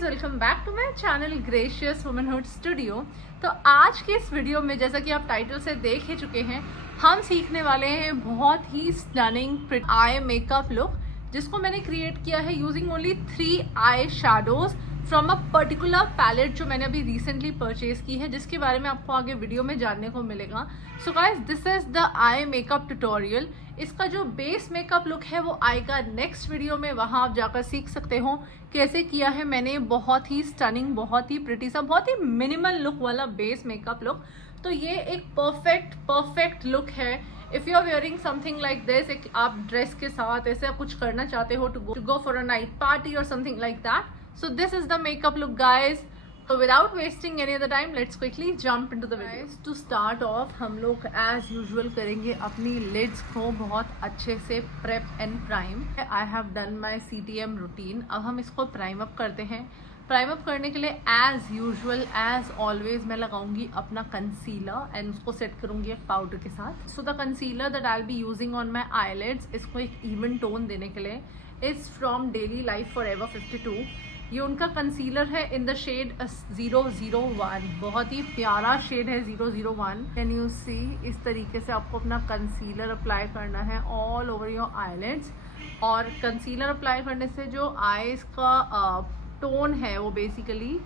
Guys, welcome back to my channel gracious womanhood studio. तो आज के इस वीडियो में, जैसा कि आप टाइटल से देख ही चुके हैं, हम सीखने वाले हैं बहुत ही स्टनिंग आई मेकअप लुक, जिसको मैंने क्रिएट किया है using only 3 eye shadows from a particular palette जो मैंने अभी रिसेंटली परचेज की है, जिसके बारे में आपको आगे वीडियो में जानने को मिलेगा। So guys, this is the eye makeup tutorial. इसका जो बेस मेकअप लुक है वो आएगा नेक्स्ट वीडियो में, वहां आप जाकर सीख सकते हो कैसे किया है मैंने बहुत ही स्टनिंग, बहुत ही प्रिटी सा, बहुत ही मिनिमल लुक वाला बेस मेकअप लुक। तो ये एक परफेक्ट लुक है if you are wearing something like this. एक आप ड्रेस के साथ ऐसा कुछ करना चाहते हो to go for a night party or something like that. So this is the makeup look, guys. So without wasting any other time, let's quickly jump into the video. To start off, हम लोग as usual करेंगे अपनी lids को बहुत अच्छे से prep and prime. I have done my CTM routine. अब हम इसको prime up करते हैं। प्राइम अप करने के लिए as usual, as always, मैं लगाऊंगी अपना कंसीलर एंड उसको सेट करूंगी एक पाउडर के साथ। So the concealer that I will be using on my eyelids, इसको एक इवन टोन देने के लिए, is from daily life forever 52। ये उनका कंसीलर है इन द शेड 001। बहुत ही प्यारा शेड है 001। कैन यू सी, इस तरीके से आपको अपना कंसीलर अप्लाई करना है ऑल ओवर योर आईलिड्स। और कंसीलर अप्लाई करने से जो आईज का टोन है वो बेसिकली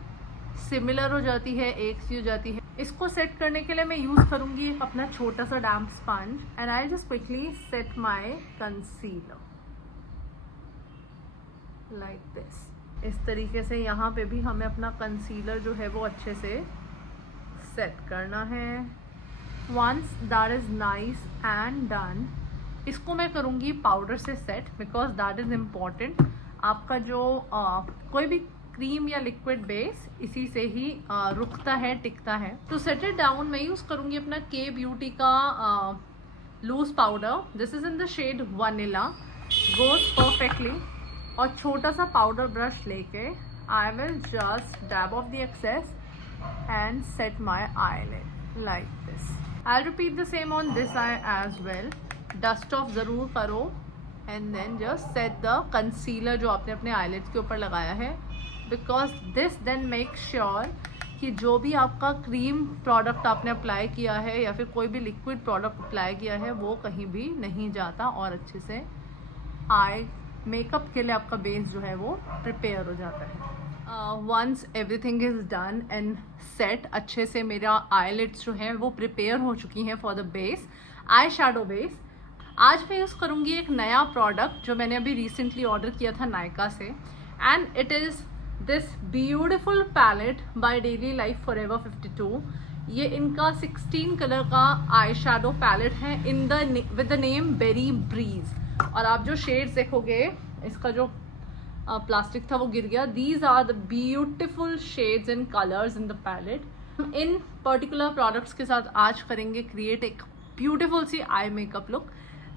सिमिलर हो जाती है, एक सी हो जाती है। इसको सेट करने के लिए मैं यूज करूंगी अपना छोटा सा डैम्प sponge and I just quickly set my concealer like this. इस तरीके से यहाँ पे भी हमें अपना कंसीलर जो है वो अच्छे से सेट करना है। Once that is nice and done, इसको मैं करूँगी पाउडर से set, because that is important. आपका जो कोई भी क्रीम या लिक्विड बेस इसी से ही रुकता है, टिकता है। तो सेट इट डाउन मैं यूज़ करूँगी अपना के ब्यूटी का loose powder. This is in the shade vanilla, goes perfectly. और छोटा सा पाउडर ब्रश लेके I will just dab off the excess and set my eyelid like this. I repeat the same on this eye as well. Dust off ज़रूर करो and then just set the concealer जो आपने अपने eyelids के ऊपर लगाया है, because this then make sure कि जो भी आपका क्रीम प्रोडक्ट आपने अप्लाई किया है या फिर कोई भी लिक्विड प्रोडक्ट अप्लाई किया है वो कहीं भी नहीं जाता और अच्छे से आई मेकअप के लिए आपका बेस जो है वो प्रिपेयर हो जाता है। Once everything is done and set, अच्छे से मेरा आईलिड्स जो है वो प्रिपेयर हो चुकी हैं for the base, eye shadow base. आज मैं यूज़ करूँगी एक नया प्रोडक्ट जो मैंने अभी रिसेंटली ऑर्डर किया था नायका से, and it is this beautiful palette by daily life forever 52। ये इनका 16 कलर का आई शैडो पैलेट है in the with the name berry breeze. और आप जो शेड्स देखोगे, इसका जो प्लास्टिक था वो गिर गया। These are the beautiful shades and colours in the palette. In particular products के साथ आज करेंगे क्रिएट एक ब्यूटिफुल सी आई मेकअप लुक।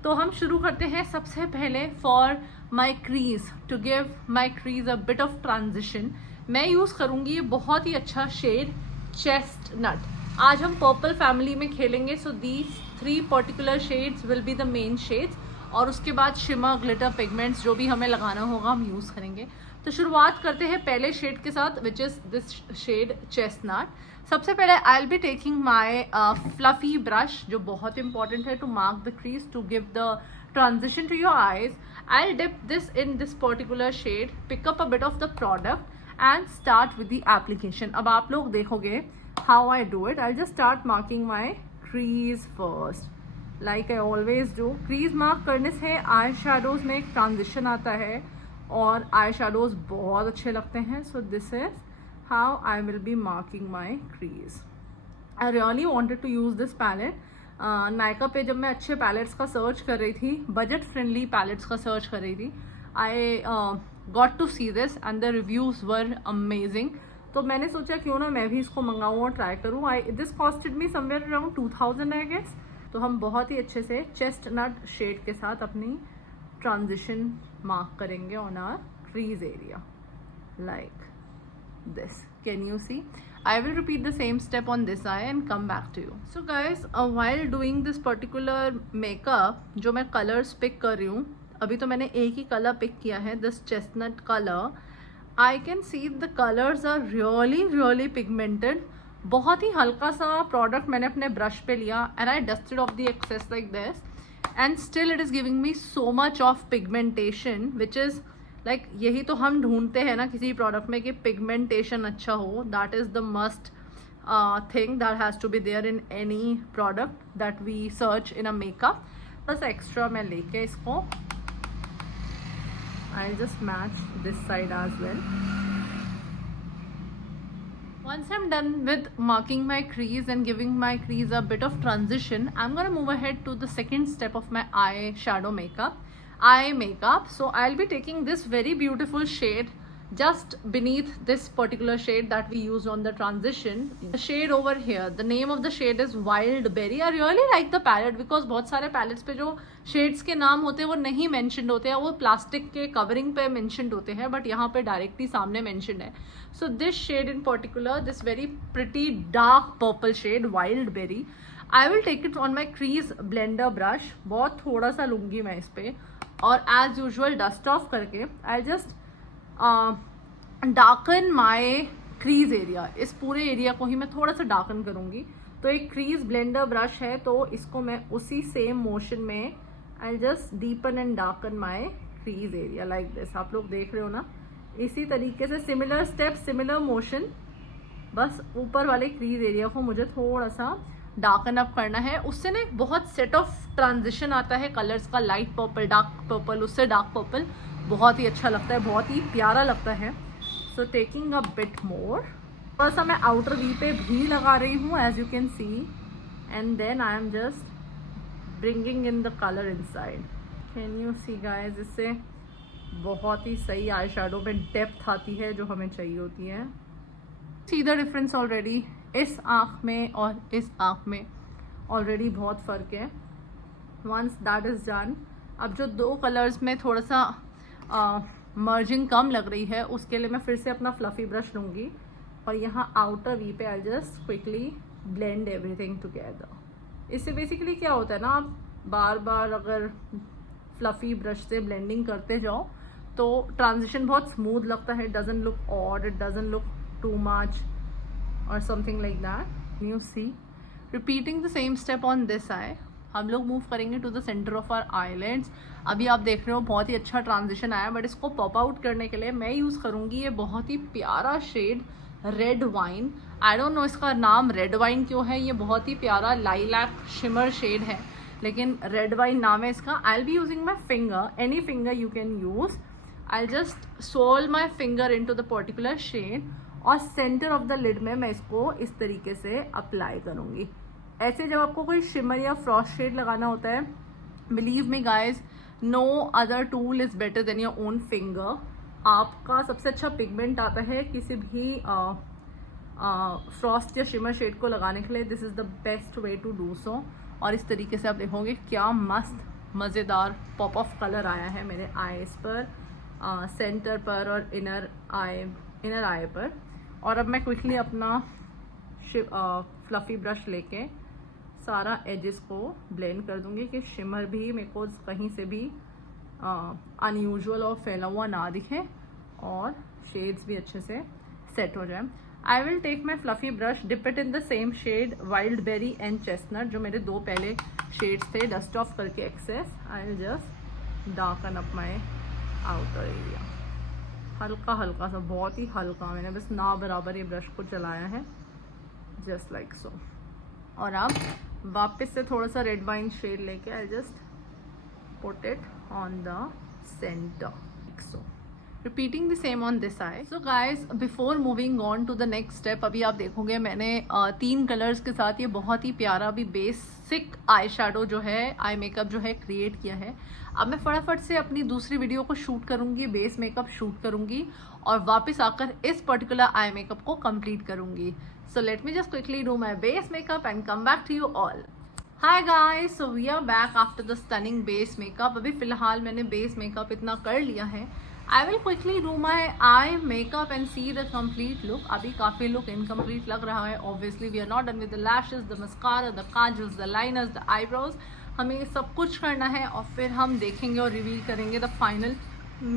तो हम शुरू करते हैं सबसे पहले for my crease, to give my crease a bit of transition. मैं यूज़ करूँगी बहुत ही अच्छा शेड चेस्टनट। आज हम पर्पल फैमिली में खेलेंगे, so these 3 particular shades will be the main shades. और उसके बाद शिमर, ग्लिटर, पिगमेंट्स जो भी हमें लगाना होगा हम यूज़ करेंगे। तो शुरुआत करते हैं पहले शेड के साथ, which is this shade chestnut. सबसे पहले I will be taking my fluffy brush, जो बहुत इंपॉर्टेंट है to mark the crease, to give the transition to your eyes. I will dip this in this particular shade, pick up a bit of the product and start with the application. अब आप लोग देखोगे how I do it. I just start marking my crease first like I always do. Crease mark करने से आई shadows में एक transition आता है और आई शैडोज बहुत अच्छे लगते हैं। So this is how I will be marking my crease. I really wanted to use this palette. Nykaa पे जब मैं अच्छे पैलेट्स का सर्च कर रही थी, बजट फ्रेंडली पैलेट्स का सर्च कर रही थी, I got to see this and the reviews were amazing. तो मैंने सोचा क्यों ना मैं भी इसको मंगाऊँ और ट्राई करूँ। This costed me somewhere around 2000 I guess. तो हम बहुत ही अच्छे से चेस्टनट शेड के साथ अपनी ट्रांजिशन मार्क करेंगे on our crease area like this. Can you see? I will repeat the same step on this eye and come back to you. So guys, while doing this particular makeup, जो मैं colors pick कर रही हूँ, अभी तो मैंने एक ही colour pick किया है, this chestnut colour. I can see the colours are really pigmented. बहुत ही हल्का सा प्रोडक्ट मैंने अपने ब्रश पे लिया and I dusted off the excess like this and still it is giving me so much of pigmentation which is like यही तो हम ढूंढते हैं ना किसी प्रोडक्ट में कि पिगमेंटेशन अच्छा हो. That is the must thing that has to be there in any product that we search in a makeup. बस एक्स्ट्रा मैं लेके इसको I'll just match this side as well. Once I'm done with marking my crease and giving my crease a bit of transition, I'm gonna move ahead to the second step of my eye makeup. So I'll be taking this very beautiful shade just beneath this particular shade that we used on the transition. The shade over here, the name of the shade is Wild Berry. I really like the palette because बहुत सारे palettes पे जो shades के नाम होते हैं वो नहीं mentioned होते हैं, वो plastic के covering पे mentioned होते हैं, but यहाँ पे directly सामने mentioned है. So this shade in particular, this very pretty dark purple shade, Wild Berry, I will take it on my crease blender brush. बहुत थोड़ा सा लूँगी मैं इस पे और as usual dust off करके I'll just डार्कन माई क्रीज एरिया. इस पूरे एरिया को ही मैं थोड़ा सा डार्कन करूँगी. तो एक क्रीज ब्लेंडर ब्रश है तो इसको मैं उसी सेम मोशन में I just deepen and darken my crease area like this. आप लोग देख रहे हो ना, इसी तरीके से सिमिलर स्टेप सिमिलर मोशन, बस ऊपर वाले क्रीज एरिया को मुझे थोड़ा सा डार्कन अप करना है. उससे ना एक बहुत सेट ऑफ ट्रांजिशन आता है कलर्स का, लाइट पर्पल, डार्क पर्पल, उससे डार्क पर्पल, बहुत ही अच्छा लगता है, बहुत ही प्यारा लगता है. So taking a bit more, थोड़ा सा मैं आउटर वी पे भी लगा रही हूँ as you can see and then I am just bringing in the colour inside. Can you see guys, इससे बहुत ही सही आई शेडो में डेप्थ आती है जो हमें चाहिए होती है. सी द डिफरेंस ऑलरेडी, इस आँख में और इस आँख में ऑलरेडी बहुत फ़र्क है. वंस दैट इज़ डन, अब जो दो कलर्स में थोड़ा सा मर्जिंग कम लग रही है उसके लिए मैं फिर से अपना फ्लफी ब्रश लूँगी और यहाँ आउटर वी पे I just quickly blend everything together. इससे बेसिकली क्या होता है ना, आप बार बार अगर फ्लफी ब्रश से ब्लेंडिंग करते जाओ तो ट्रांजिशन बहुत स्मूथ लगता है. Doesn't look odd, it doesn't look too much or something like that. You see repeating the same step on this eye. हम लोग मूव करेंगे to the centre of our eyelids. अभी आप देख रहे हो बहुत ही अच्छा ट्रांजिशन आया, बट इसको पॉप आउट करने के लिए मैं यूज़ करूँगी ये बहुत ही प्यारा shade red wine. I don't know इसका नाम रेड वाइन क्यों है, ये बहुत ही प्यारा लाइलैक शिमर शेड है लेकिन रेड वाइन नाम है इसका. I will be using my finger, any finger you can use. I will just swirl my finger in to the particular shade और सेंटर ऑफ द लिड में मैं इसको इस तरीके से अप्लाई करूँगी. ऐसे जब आपको कोई शिमर या फ्रॉस्ट शेड लगाना होता है, believe me guys, no other tool is better than your own finger. आपका सबसे अच्छा पिगमेंट आता है किसी भी फ्रॉस्ट या शिमर शेड को लगाने के लिए. This is the best way to do so. और इस तरीके से आप देखोगे क्या मस्त मज़ेदार पॉप ऑफ कलर आया है मेरे आईज पर, सेंटर पर और इनर आई पर. और अब मैं क्विकली अपना फ्लफी ब्रश लेके सारा एजेस को ब्लेंड कर दूंगी कि शिमर भी मेरे को कहीं से भी अनयूजुअल और फैला हुआ ना दिखे और शेड्स भी अच्छे से सेट हो जाए. I will take my fluffy brush, dip it in the same shade wild berry and chestnut, जो मेरे दो पहले शेड्स थे. डस्ट ऑफ करके excess I will just darken up my outer area. हल्का हल्का सा, बहुत ही हल्का, मैंने बस ना बराबर ये ब्रश को चलाया है, जस्ट लाइक सो. और अब वापस से थोड़ा सा रेड वाइन शेड लेके I just put it on the centre like so. Repeating the same on this eye. So guys, before moving on to the next step, अभी आप देखोगे मैंने 3 कलर्स के साथ ये बहुत ही प्यारा भी बेसिक आई शेडो जो है, आई मेकअप जो है क्रिएट किया है. अब मैं फटाफट से अपनी दूसरी वीडियो को शूट करूँगी, बेस मेकअप शूट करूँगी और वापस आकर इस पर्टिकुलर आई मेकअप को कंप्लीट करूँगी. So let me just quickly do my base makeup and come back to you all. Hi guys, so we are back after the stunning base makeup. अभी फ़िलहाल मैंने base makeup इतना कर लिया है. I will quickly do my eye makeup and see the complete look. अभी काफ़ी look incomplete लग रहा है. Obviously we are not done with the lashes, the mascara, the kajals, the liners, the eyebrows. हमें सब कुछ करना है और फिर हम देखेंगे और रिवील करेंगे the final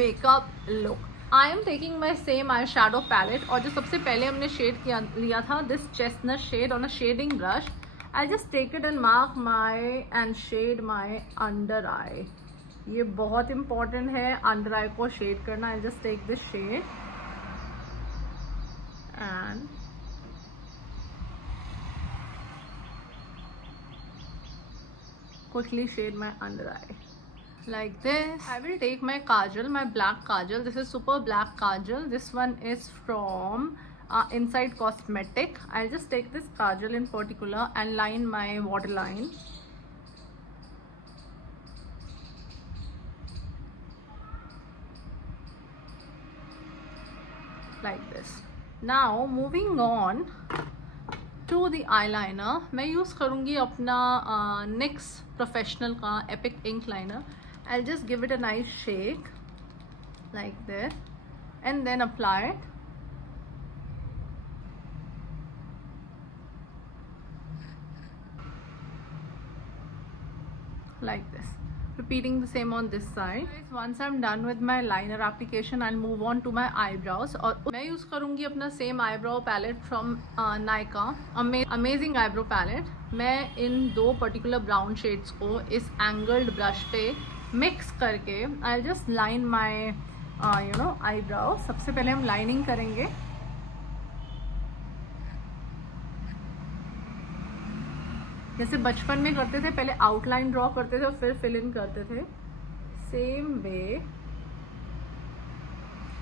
makeup look. I am taking my same eye shadow palette, और जो सबसे पहले हमने शेड किया लिया था this chestnut shade on a shading brush, I just take it and mark my and shade my under eye. ये बहुत इंपॉर्टेंट है अंडर आई को शेड करना. I just take this shade and quickly shade my under eye like this. I will take my kajal, my black kajal. This is super black kajal. This one is from Inside Cosmetic. I'll just take this kajal in particular and line my waterline. Like this. Now moving on to the eyeliner, मैं use करूँगी अपना NYX professional का epic ink liner. I just give it a nice shake like this and then apply it. Like this. Repeating the same on this side. Guys, once I'm done with my liner application, I'll move on to my eyebrows. और मैं use करूँगी अपना same eyebrow palette from Nykaa, amazing eyebrow palette. मैं इन दो particular brown shades को इस angled brush पे mix करके I'll just line my eyebrow. सबसे पहले हम lining करेंगे. जैसे बचपन में करते थे, पहले आउटलाइन ड्रॉ करते थे और फिर फिल इन करते थे. सेम वे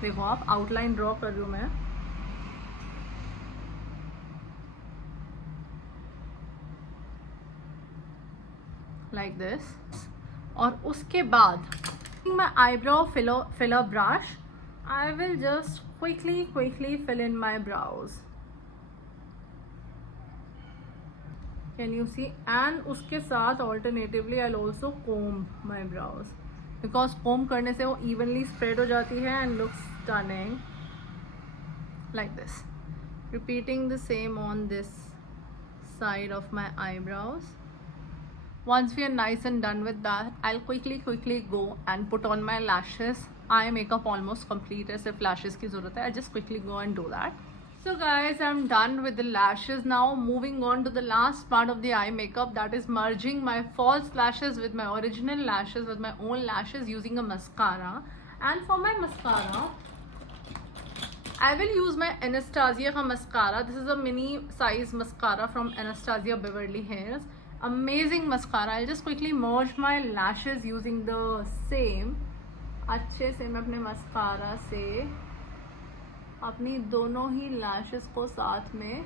देखो आप, आउटलाइन ड्रॉ कर रही हूँ मैं. Like this. और उसके बाद my eyebrow filler brush, I will just quickly fill in my brows. Can you see? And उसके साथ alternatively I'll also comb my brows, because comb करने से वो evenly spread हो जाती है and looks stunning like this. Repeating the same on this side of my eyebrows. Once we are nice and done with that, I'll quickly go and put on my lashes. Eye makeup almost complete है, सिर्फ lashes की ज़रूरत है. I just quickly go and do that. So guys, I'm done with the lashes. Now moving on to the last part of the eye makeup, that is merging my false lashes with my original lashes with my own lashes using a mascara. And for my mascara, I will use my Anastasia ka mascara. This is a mini size mascara from Anastasia Beverly Hills. Amazing mascara. I'll just quickly merge my lashes using the same. अच्छे से मैं अपने mascara से अपनी दोनों ही lashes को साथ में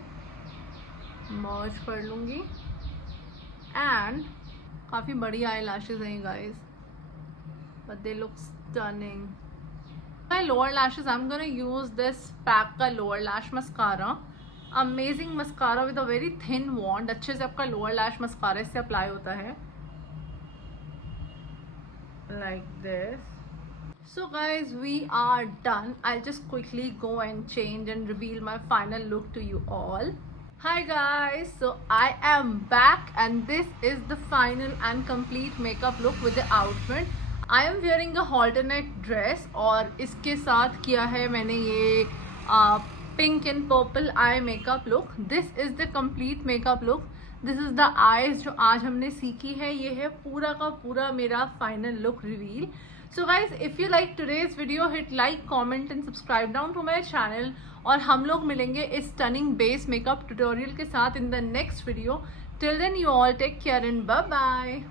मर्ज कर लूँगी. एंड काफ़ी बड़ी आई लैशेज हैं guys, but they look stunning. My lower lashes I am gonna use this pack का lower lash mascara. Amazing mascara with a very thin wand. अच्छे से आपका लोअर लैश मस्कारा इससे अप्लाई होता है like this. So guys, we are done. I'll just quickly go and change and reveal my final look to you all. Hi guys, so I am back and this is the final and complete makeup look with the outfit. I am wearing a alternate dress और इसके साथ किया है मैंने ये pink and purple eye makeup look. This is the complete makeup look. This is the eyes जो आज हमने सीखी है. ये है पूरा का पूरा मेरा final look reveal. So guys, if you like today's video, hit like, comment and subscribe down to my channel. और हम लोग मिलेंगे इस stunning base makeup tutorial के साथ in the next video. Till then, you all take care and bye bye.